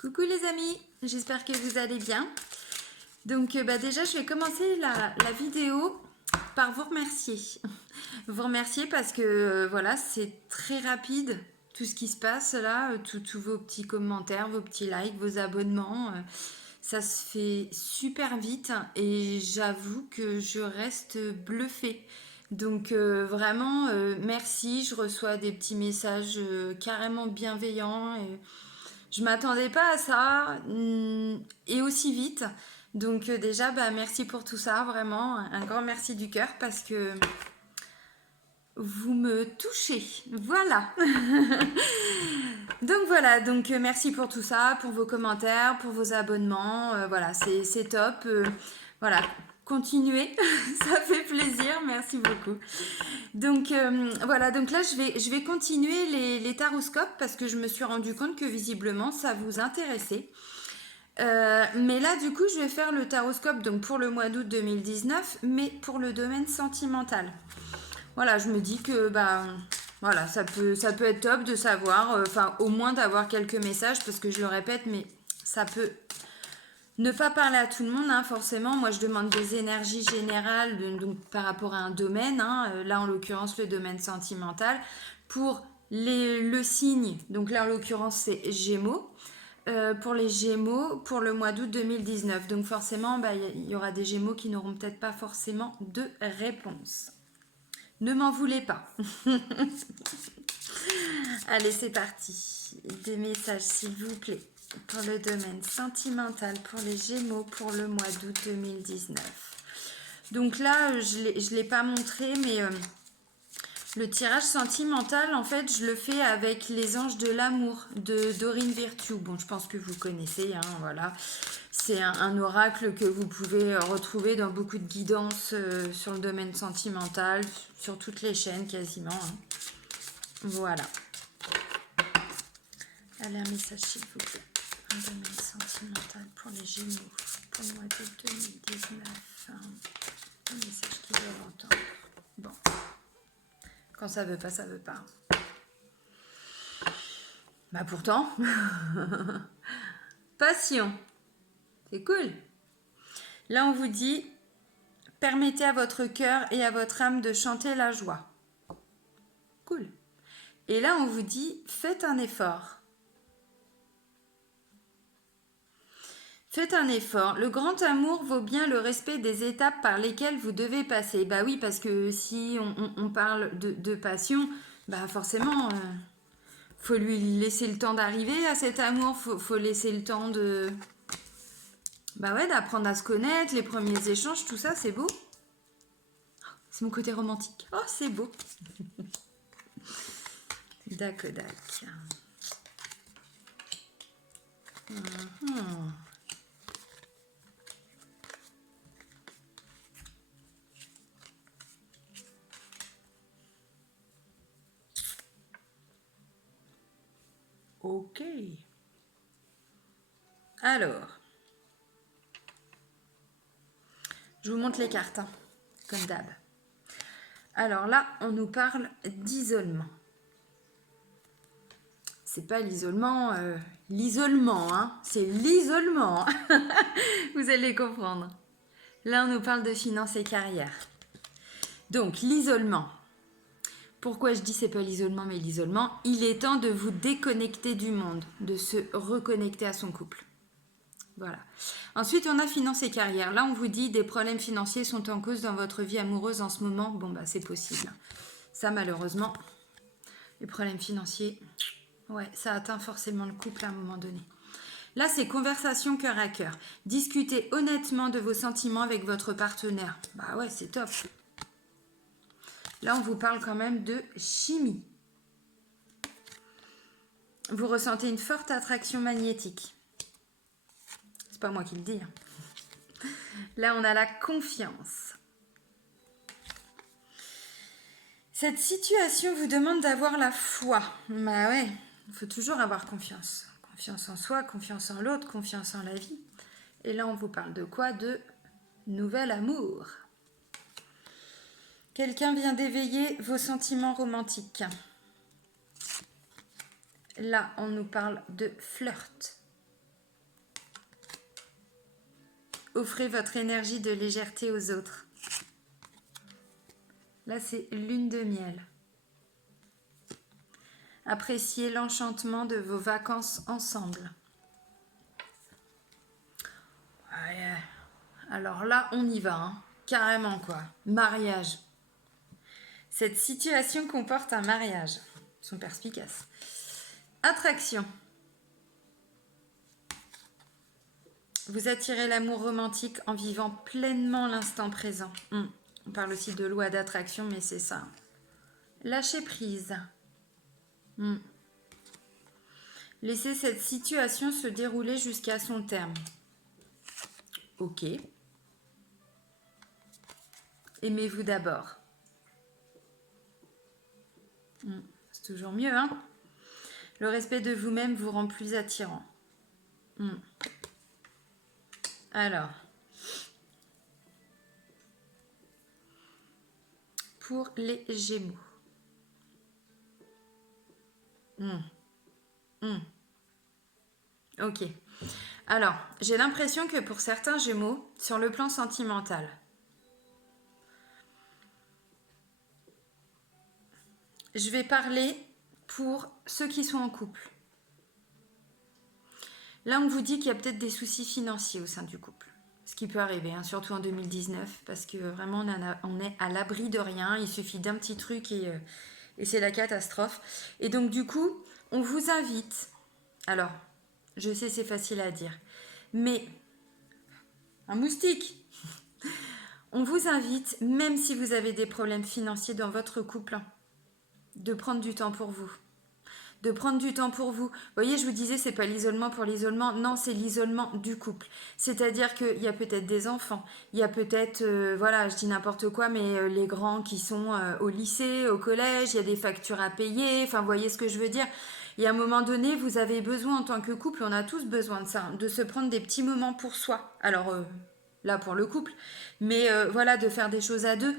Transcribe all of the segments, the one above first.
Coucou les amis, j'espère que vous allez bien. Donc déjà je vais commencer la vidéo par vous remercier. Vous remercier parce que voilà, c'est très rapide tout ce qui se passe là, tous vos petits commentaires, vos petits likes, vos abonnements. Ça se fait super vite et j'avoue que je reste bluffée. Donc vraiment merci, je reçois des petits messages carrément bienveillants. Je m'attendais pas à ça et aussi vite. Donc déjà, merci pour tout ça, vraiment. Un grand merci du cœur parce que vous me touchez. Voilà. Donc voilà, merci pour tout ça, pour vos commentaires, pour vos abonnements. Voilà, c'est top. Voilà, continuez, ça fait plaisir, merci beaucoup. Donc voilà, donc là je vais continuer les taroscopes parce que je me suis rendu compte que visiblement ça vous intéressait. Mais là du coup je vais faire le taroscope donc pour le mois d'août 2019, mais pour le domaine sentimental. Voilà, je me dis que voilà, ça peut être top de savoir, enfin au moins d'avoir quelques messages parce que je le répète, mais ça peut ne pas parler à tout le monde, hein, forcément. Moi, je demande des énergies générales donc, par rapport à un domaine. Là, en l'occurrence, le domaine sentimental. Pour le signe, donc là, en l'occurrence, c'est Gémeaux. Pour les Gémeaux, pour le mois d'août 2019. Donc forcément, il y aura des Gémeaux qui n'auront peut-être pas forcément de réponse. Ne m'en voulez pas. Allez, c'est parti. Des messages, s'il vous plaît, pour le domaine sentimental, pour les Gémeaux, pour le mois d'août 2019. Donc là, je ne l'ai pas montré, mais le tirage sentimental, en fait, je le fais avec les anges de l'amour de Dorine Virtue. Bon, je pense que vous connaissez, hein, voilà. C'est un oracle que vous pouvez retrouver dans beaucoup de guidances sur le domaine sentimental, sur toutes les chaînes quasiment. Hein. Voilà. Allez, un message s'il vous plaît. Un domaine sentimental pour les Gémeaux pour le mois d'août 2019. Un message qu'ils doivent entendre. Bon. Quand ça veut pas, ça veut pas. Bah pourtant. Passion. C'est cool. Là, on vous dit, permettez à votre cœur et à votre âme de chanter la joie. Cool. Et là, on vous dit, faites un effort. Faites un effort. Le grand amour vaut bien le respect des étapes par lesquelles vous devez passer. Bah oui, parce que si on parle de passion, forcément, faut lui laisser le temps d'arriver à cet amour. Faut laisser le temps de... d'apprendre à se connaître, les premiers échanges, tout ça, c'est beau. C'est mon côté romantique. Oh, c'est beau. D'accord. Ok. Alors, je vous montre les cartes, hein, comme d'hab. Alors là, on nous parle d'isolement. C'est pas l'isolement, hein, c'est l'isolement. Vous allez comprendre. Là, on nous parle de finances et carrière. Donc, l'isolement. Pourquoi je dis c'est pas l'isolement mais l'isolement? Il est temps de vous déconnecter du monde, de se reconnecter à son couple. Voilà. Ensuite, on a finances et carrière. Là, on vous dit des problèmes financiers sont en cause dans votre vie amoureuse en ce moment. Bon, c'est possible. Ça, malheureusement, les problèmes financiers, ouais, ça atteint forcément le couple à un moment donné. Là, c'est conversation cœur à cœur. Discutez honnêtement de vos sentiments avec votre partenaire. Bah ouais, c'est top. Là, on vous parle quand même de chimie. Vous ressentez une forte attraction magnétique. C'est pas moi qui le dis. Là, on a la confiance. Cette situation vous demande d'avoir la foi. Bah ouais, il faut toujours avoir confiance. Confiance en soi, confiance en l'autre, confiance en la vie. Et là, on vous parle de quoi? De nouvel amour. Quelqu'un vient d'éveiller vos sentiments romantiques. Là, on nous parle de flirt. Offrez votre énergie de légèreté aux autres. Là, c'est lune de miel. Appréciez l'enchantement de vos vacances ensemble. Ouais. Alors là, on y va, hein. Carrément quoi. Mariage. Cette situation comporte un mariage. Ils sont perspicaces. Attraction. Vous attirez l'amour romantique en vivant pleinement l'instant présent. On parle aussi de loi d'attraction, mais c'est ça. Lâchez prise. Laissez cette situation se dérouler jusqu'à son terme. Ok. Aimez-vous d'abord. C'est toujours mieux, hein? Le respect de vous-même vous rend plus attirant. Alors, pour les Gémeaux. Ok. Alors, j'ai l'impression que pour certains Gémeaux, sur le plan sentimental, je vais parler pour ceux qui sont en couple. Là, on vous dit qu'il y a peut-être des soucis financiers au sein du couple. Ce qui peut arriver, hein, surtout en 2019, parce que vraiment, on est à l'abri de rien. Il suffit d'un petit truc et c'est la catastrophe. Et donc, du coup, on vous invite... Alors, je sais, c'est facile à dire, mais... Un moustique. On vous invite, même si vous avez des problèmes financiers dans votre couple, de prendre du temps pour vous. De prendre du temps pour vous. Vous voyez, je vous disais, c'est pas l'isolement pour l'isolement. Non, c'est l'isolement du couple. C'est-à-dire qu'il y a peut-être des enfants. Il y a peut-être, voilà, je dis n'importe quoi, mais les grands qui sont au lycée, au collège, il y a des factures à payer. Enfin, vous voyez ce que je veux dire. Et à un moment donné, vous avez besoin en tant que couple, on a tous besoin de ça, hein, de se prendre des petits moments pour soi. Alors, là, pour le couple. Mais voilà, de faire des choses à deux.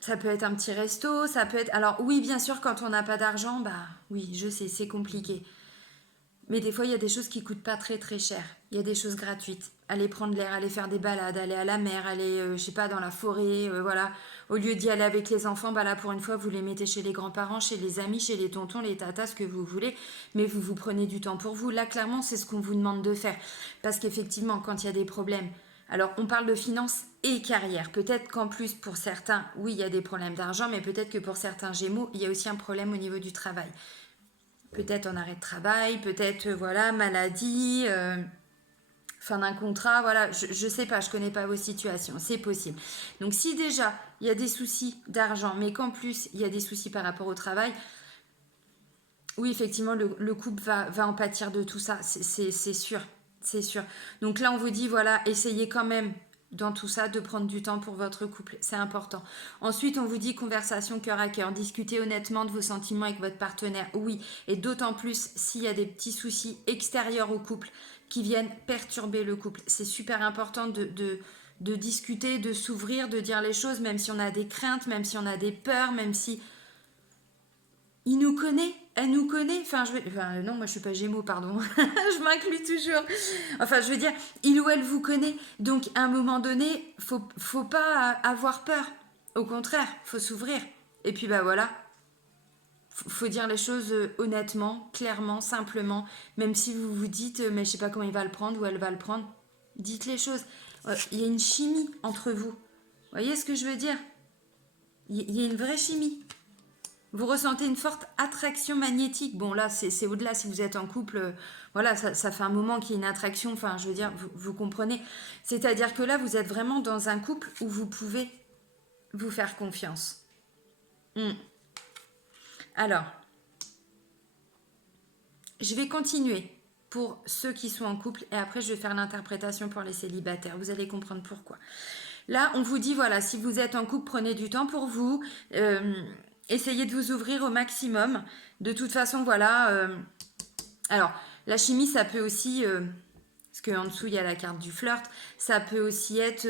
Ça peut être un petit resto, ça peut être... Alors oui, bien sûr, quand on n'a pas d'argent, bah oui, je sais, c'est compliqué. Mais des fois, il y a des choses qui coûtent pas très très cher. Il y a des choses gratuites. Aller prendre l'air, aller faire des balades, aller à la mer, aller, je sais pas, dans la forêt, voilà. Au lieu d'y aller avec les enfants, bah là, pour une fois, vous les mettez chez les grands-parents, chez les amis, chez les tontons, les tatas, ce que vous voulez. Mais vous prenez du temps pour vous. Là, clairement, c'est ce qu'on vous demande de faire. Parce qu'effectivement, quand il y a des problèmes... Alors, on parle de finances et carrière. Peut-être qu'en plus, pour certains, oui, il y a des problèmes d'argent, mais peut-être que pour certains Gémeaux, il y a aussi un problème au niveau du travail. Peut-être en arrêt de travail, peut-être, voilà, maladie, fin d'un contrat, voilà, je sais pas, je connais pas vos situations, c'est possible. Donc, si déjà, il y a des soucis d'argent, mais qu'en plus, il y a des soucis par rapport au travail, oui, effectivement, le couple va en pâtir de tout ça, c'est sûr. C'est sûr. Donc là, on vous dit, voilà, essayez quand même dans tout ça de prendre du temps pour votre couple. C'est important. Ensuite, on vous dit conversation cœur à cœur. Discutez honnêtement de vos sentiments avec votre partenaire. Oui, et d'autant plus s'il y a des petits soucis extérieurs au couple qui viennent perturber le couple. C'est super important de discuter, de s'ouvrir, de dire les choses, même si on a des craintes, même si on a des peurs, même si... Il nous connaît, elle nous connaît. Enfin, non, moi je suis pas Gémeaux, pardon. Je m'inclus toujours. Enfin, je veux dire, il ou elle vous connaît. Donc, à un moment donné, faut pas avoir peur. Au contraire, faut s'ouvrir. Et puis, bah voilà, faut dire les choses honnêtement, clairement, simplement. Même si vous vous dites, mais je sais pas comment il va le prendre ou elle va le prendre. Dites les choses. Il y a une chimie entre vous. Vous voyez ce que je veux dire? Il y a une vraie chimie. Vous ressentez une forte attraction magnétique. Bon, là, c'est au-delà. Si vous êtes en couple, voilà, ça fait un moment qu'il y a une attraction. Enfin, je veux dire, vous comprenez. C'est-à-dire que là, vous êtes vraiment dans un couple où vous pouvez vous faire confiance. Alors, je vais continuer pour ceux qui sont en couple et après, je vais faire l'interprétation pour les célibataires. Vous allez comprendre pourquoi. Là, on vous dit, voilà, si vous êtes en couple, prenez du temps pour vous. Essayez de vous ouvrir au maximum. De toute façon, voilà. Alors, la chimie, ça peut aussi... parce qu'en dessous, il y a la carte du flirt. Ça peut aussi être...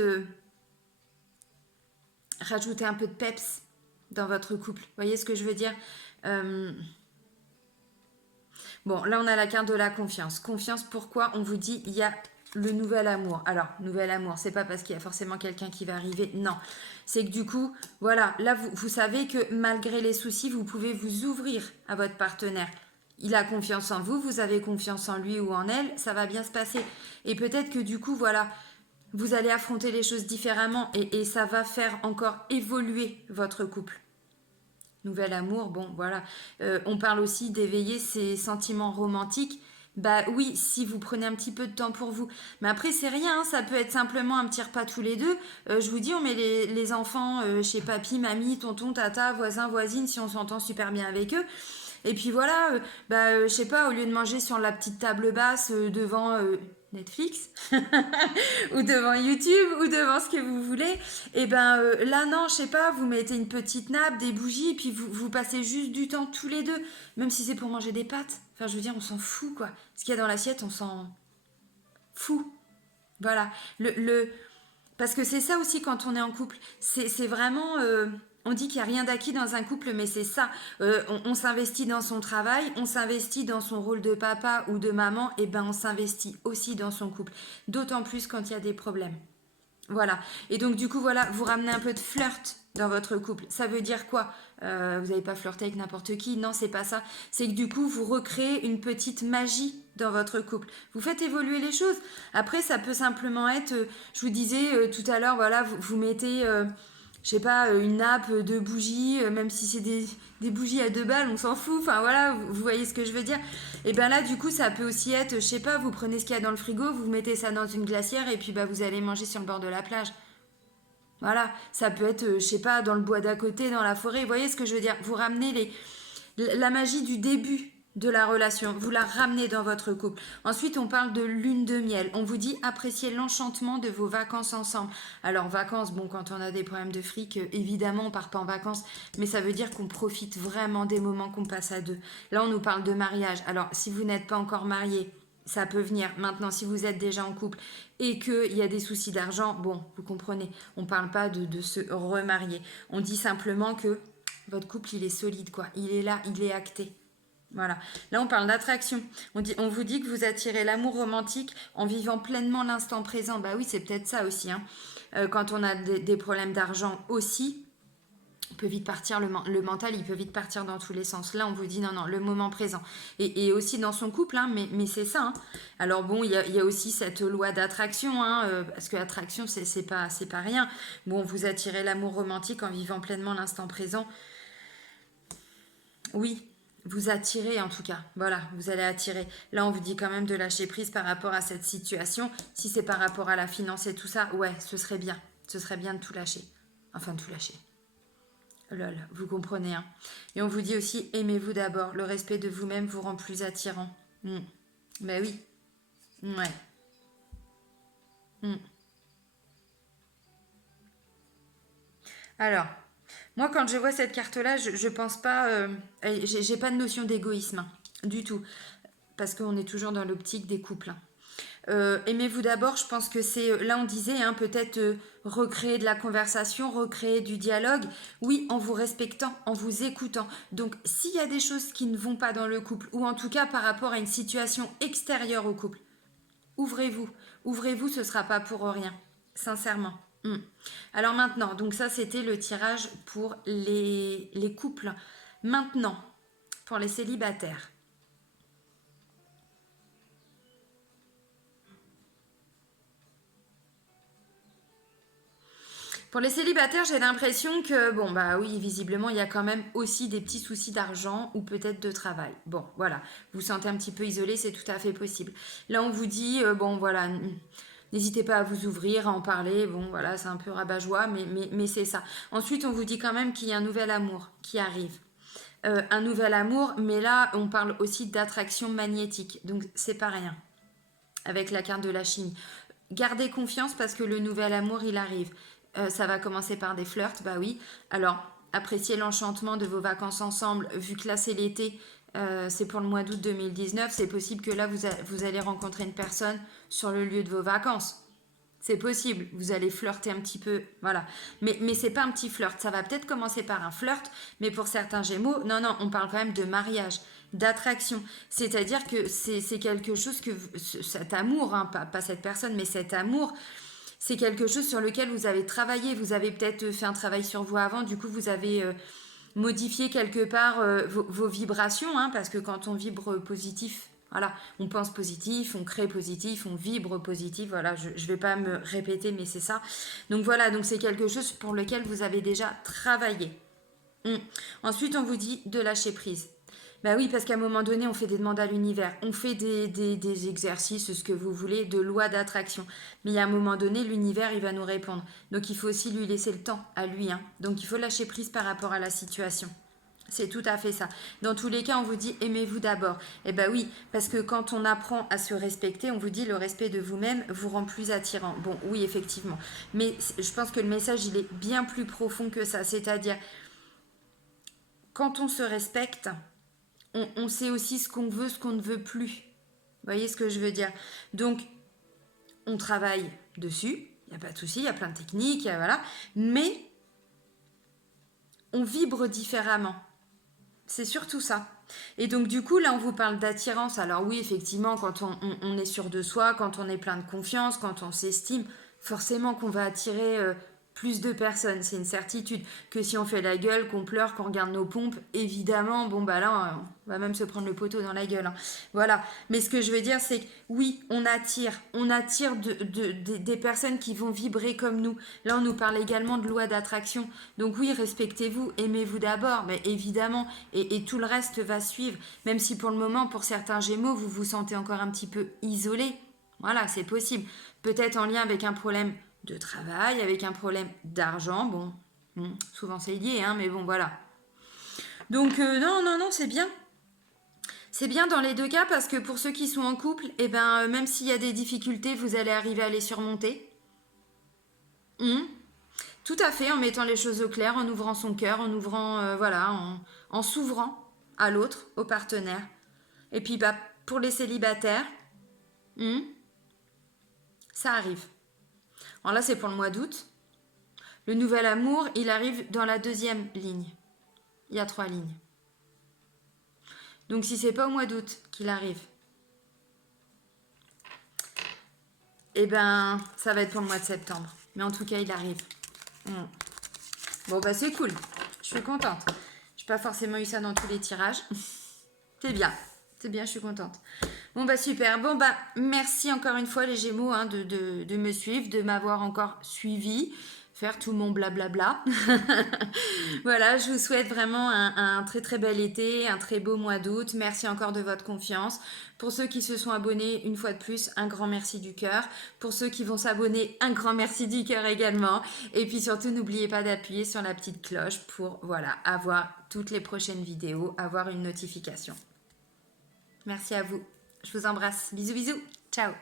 rajouter un peu de peps dans votre couple. Vous voyez ce que je veux dire? Bon, là, on a la carte de la confiance. Confiance, pourquoi? On vous dit, il y a le nouvel amour. Alors, nouvel amour, c'est pas parce qu'il y a forcément quelqu'un qui va arriver, non. C'est que du coup, voilà, là, vous savez que malgré les soucis, vous pouvez vous ouvrir à votre partenaire. Il a confiance en vous, vous avez confiance en lui ou en elle, ça va bien se passer. Et peut-être que du coup, voilà, vous allez affronter les choses différemment et ça va faire encore évoluer votre couple. Nouvel amour, bon, voilà. On parle aussi d'éveiller ses sentiments romantiques. Bah oui, si vous prenez un petit peu de temps pour vous. Mais après, c'est rien, hein, ça peut être simplement un petit repas tous les deux. Je vous dis, on met les enfants chez papy, mamie, tonton, tata, voisin, voisine, si on s'entend super bien avec eux. Et puis voilà, je sais pas, au lieu de manger sur la petite table basse devant Netflix ou devant YouTube ou devant ce que vous voulez, et là non, je sais pas, vous mettez une petite nappe, des bougies, et puis vous passez juste du temps tous les deux, même si c'est pour manger des pâtes. Enfin, je veux dire, on s'en fout quoi. Ce qu'il y a dans l'assiette, on s'en fout. Voilà. Parce que c'est ça aussi quand on est en couple. C'est vraiment. On dit qu'il n'y a rien d'acquis dans un couple, mais c'est ça. On s'investit dans son travail, on s'investit dans son rôle de papa ou de maman, et on s'investit aussi dans son couple. D'autant plus quand il y a des problèmes. Voilà. Et donc, du coup, voilà, vous ramenez un peu de flirt dans votre couple. Ça veut dire quoi? Vous n'avez pas flirté avec n'importe qui? Non, c'est pas ça. C'est que du coup, vous recréez une petite magie dans votre couple. Vous faites évoluer les choses. Après, ça peut simplement être, je vous disais tout à l'heure, voilà, vous mettez, je sais pas, une nappe de bougies, même si c'est des bougies à 2 balles, on s'en fout. Enfin, voilà, vous voyez ce que je veux dire. Et bien là, du coup, ça peut aussi être, je sais pas, vous prenez ce qu'il y a dans le frigo, vous mettez ça dans une glacière et puis vous allez manger sur le bord de la plage. Voilà, ça peut être, je sais pas, dans le bois d'à côté, dans la forêt. Vous voyez ce que je veux dire? Vous ramenez la magie du début de la relation, vous la ramenez dans votre couple. Ensuite, on parle de lune de miel. On vous dit apprécier l'enchantement de vos vacances ensemble. Alors, vacances, bon, quand on a des problèmes de fric, évidemment, on part pas en vacances, mais ça veut dire qu'on profite vraiment des moments qu'on passe à deux. Là, on nous parle de mariage. Alors, si vous n'êtes pas encore marié, ça peut venir. Maintenant, si vous êtes déjà en couple et qu'il y a des soucis d'argent, bon, vous comprenez, on ne parle pas de se remarier. On dit simplement que votre couple, il est solide, quoi. Il est là, il est acté. Voilà. Là, on parle d'attraction. On vous dit que vous attirez l'amour romantique en vivant pleinement l'instant présent. Bah oui, c'est peut-être ça aussi, hein. Quand on a des problèmes d'argent aussi, il peut vite partir, le mental, il peut vite partir dans tous les sens. Là, on vous dit non, non, le moment présent. Et aussi dans son couple, hein, mais c'est ça. Hein. Alors bon, il y a aussi cette loi d'attraction, hein, parce que l'attraction, c'est pas rien. Bon, vous attirez l'amour romantique en vivant pleinement l'instant présent. Oui, vous attirez en tout cas. Voilà, vous allez attirer. Là, on vous dit quand même de lâcher prise par rapport à cette situation. Si c'est par rapport à la finance et tout ça, ouais, ce serait bien. Ce serait bien de tout lâcher. Enfin, de tout lâcher. Lol, vous comprenez. Hein. Et on vous dit aussi, aimez-vous d'abord. Le respect de vous-même vous rend plus attirant. Ben oui. Ouais. Alors, moi, quand je vois cette carte-là, je pense pas... j'ai pas de notion d'égoïsme, hein, du tout. Parce qu'on est toujours dans l'optique des couples. Hein. Aimez-vous d'abord, je pense que c'est, là on disait, hein, peut-être recréer de la conversation, recréer du dialogue, oui, en vous respectant, en vous écoutant. Donc s'il y a des choses qui ne vont pas dans le couple, ou en tout cas par rapport à une situation extérieure au couple, ouvrez-vous, ouvrez-vous, ce ne sera pas pour rien, sincèrement. Alors maintenant, donc ça c'était le tirage pour les couples. Maintenant, pour les célibataires. Pour les célibataires, j'ai l'impression que, bon, bah oui, visiblement, il y a quand même aussi des petits soucis d'argent ou peut-être de travail. Bon, voilà, vous vous sentez un petit peu isolé, c'est tout à fait possible. Là, on vous dit, bon, voilà, n'hésitez pas à vous ouvrir, à en parler. Bon, voilà, c'est un peu rabat-joie, mais c'est ça. Ensuite, on vous dit quand même qu'il y a un nouvel amour qui arrive. Un nouvel amour, mais là, on parle aussi d'attraction magnétique. Donc, c'est pas rien avec la carte de la chimie. Gardez confiance parce que le nouvel amour, il arrive. Ça va commencer par des flirts, bah oui. Alors, appréciez l'enchantement de vos vacances ensemble. Vu que là, c'est l'été, c'est pour le mois d'août 2019, c'est possible que là, vous allez rencontrer une personne sur le lieu de vos vacances. C'est possible, vous allez flirter un petit peu, voilà. Mais c'est pas un petit flirt, ça va peut-être commencer par un flirt, mais pour certains Gémeaux, non, non, on parle quand même de mariage. d'attraction. C'est-à-dire que c'est quelque chose que cet amour, hein, pas cette personne, mais cet amour, c'est quelque chose sur lequel vous avez travaillé. Vous avez peut-être fait un travail sur vous avant, du coup vous avez modifié quelque part vos vibrations, hein, parce que quand on vibre positif, voilà, on pense positif, on crée positif, on vibre positif, voilà, je ne vais pas me répéter, mais c'est ça. Donc voilà, donc c'est quelque chose pour lequel vous avez déjà travaillé. Ensuite, on vous dit de lâcher prise. Bah oui, parce qu'à un moment donné, on fait des demandes à l'univers, on fait des exercices, ce que vous voulez, de loi d'attraction. Mais il y a un moment donné, l'univers, il va nous répondre. Donc il faut aussi lui laisser le temps à lui, hein. Donc il faut lâcher prise par rapport à la situation. C'est tout à fait ça. Dans tous les cas, on vous dit aimez-vous d'abord. Eh bien oui, parce que quand on apprend à se respecter, on vous dit le respect de vous-même vous rend plus attirant. Bon, oui, effectivement. Mais je pense que le message, il est bien plus profond que ça. C'est-à-dire, quand on se respecte, on sait aussi ce qu'on veut, ce qu'on ne veut plus. Vous voyez ce que je veux dire? Donc, on travaille dessus. Il n'y a pas de souci, il y a plein de techniques, voilà. Mais on vibre différemment. C'est surtout ça. Et donc du coup, là, on vous parle d'attirance. Alors oui, effectivement, quand on est sûr de soi, quand on est plein de confiance, quand on s'estime, forcément qu'on va attirer plus de personnes. C'est une certitude. Que si on fait la gueule, qu'on pleure, qu'on regarde nos pompes, évidemment, bon bah là, on va même se prendre le poteau dans la gueule, hein. Voilà. Mais ce que je veux dire, c'est que oui, on attire des personnes qui vont vibrer comme nous. Là, on nous parle également de loi d'attraction. Donc oui, respectez-vous, aimez-vous d'abord, mais évidemment, et tout le reste va suivre. Même si pour le moment, pour certains Gémeaux, vous vous sentez encore un petit peu isolé. Voilà, c'est possible. Peut-être en lien avec un problème de travail, avec un problème d'argent. Bon, souvent c'est lié, hein, mais bon, voilà. Donc non, c'est bien. C'est bien dans les deux cas parce que pour ceux qui sont en couple, eh ben, même s'il y a des difficultés, vous allez arriver à les surmonter. Tout à fait, en mettant les choses au clair, en ouvrant son cœur, en ouvrant, voilà, en s'ouvrant à l'autre, au partenaire. Et puis, bah, pour les célibataires, ça arrive. Alors là, c'est pour le mois d'août. Le nouvel amour, il arrive dans la deuxième ligne. Il y a 3 lignes. Donc, si c'est pas au mois d'août qu'il arrive, eh ben, ça va être pour le mois de septembre. Mais en tout cas, il arrive. Bon, bah, c'est cool. Je suis contente. J'ai pas forcément eu ça dans tous les tirages. C'est bien. C'est bien, je suis contente. Bon, bah, super. Bon, bah, merci encore une fois, les Gémeaux, hein, de me suivre, de m'avoir encore suivi, faire tout mon blablabla. Voilà, je vous souhaite vraiment un très très bel été, un très beau mois d'août. Merci encore de votre confiance. Pour ceux qui se sont abonnés, une fois de plus, un grand merci du cœur. Pour ceux qui vont s'abonner, un grand merci du cœur également. Et puis surtout, n'oubliez pas d'appuyer sur la petite cloche pour, voilà, avoir toutes les prochaines vidéos, avoir une notification. Merci à vous. Je vous embrasse. Bisous, bisous. Ciao.